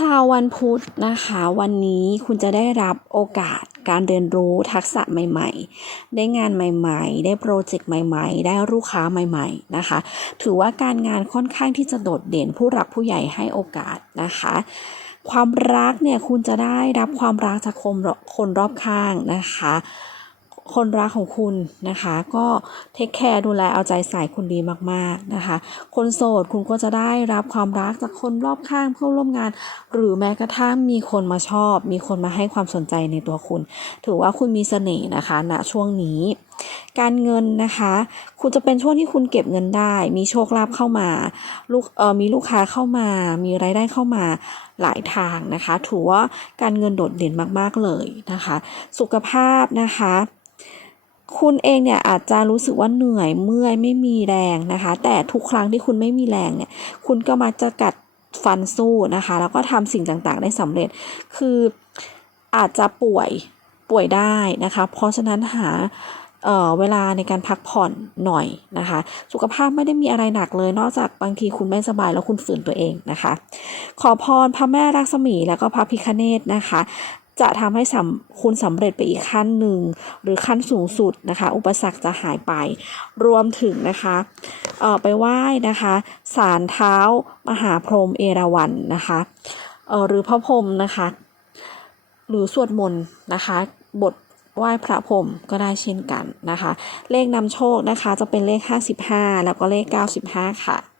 ชาววันพุธนะคะ วันนี้คุณจะได้รับโอกาสการเรียนรู้ทักษะใหม่ ๆ ได้งานใหม่ ๆ ได้โปรเจกต์ใหม่ ๆ ได้ลูกค้าใหม่ ๆ นะคะ ถือว่าการงานค่อนข้างที่จะโดดเด่นผู้หลักผู้ใหญ่ให้โอกาสนะคะ ความรักเนี่ยคุณจะได้รับความรักจากคนรอบข้างนะคะ คนรักของคุณนะคะ ก็เทคแคร์ดูแลเอาใจใส่คุณดีมากๆนะคะ คนโสดคุณก็จะได้รับความรักจากคนรอบข้างเพื่อนร่วมงาน หรือแม้กระทั่งมีคนมาชอบ มีคนมาให้ความสนใจในตัวคุณ ถือว่าคุณมีเสน่ห์นะคะณช่วงนี้ การเงินนะคะ คุณจะเป็นช่วงที่คุณเก็บเงินได้ มีโชคลาภเข้ามาลูกเออมีลูกค้าเข้ามา มีรายได้เข้ามาหลายทางนะคะ ถือว่าการเงินโดดเด่นมากๆเลยนะคะ สุขภาพนะคะ คุณเองเนี่ยอาจจะรู้สึกว่าเหนื่อยเมื่อยไม่มีแรงนะคะ แต่ทุกครั้งที่คุณไม่มีแรงเนี่ย คุณก็มักจะกัดฟันสู้นะคะ แล้วก็ทำสิ่งต่างๆ ได้สำเร็จ คืออาจจะป่วยป่วยได้นะคะ เพราะฉะนั้นหาเเวลาในการพักผ่อนหน่อยนะคะ สุขภาพไม่ได้มีอะไรหนักเลย นอกจากบางทีคุณไม่สบายแล้วคุณฝืนตัวเองนะคะ ขอพรพระแม่รักษมีแล้วก็พระพิคเนตนะคะ จะทำให้คุณสำเร็จไปอีกขั้นหนึ่ง หรือขั้นสูงสุดนะคะ อุปสรรคจะหายไป รวมถึงนะคะเออไปไหว้นะคะศาลเท้ามหาพรหมเอราวัณนะคะเออหรือพระพรหมนะคะ หรือสวดมนต์นะคะ บทไหว้พระพรหมก็ได้เช่นกันนะคะ เลขนำโชคนะคะจะเป็นเลข 55 แล้วก็เลข 95 ค่ะ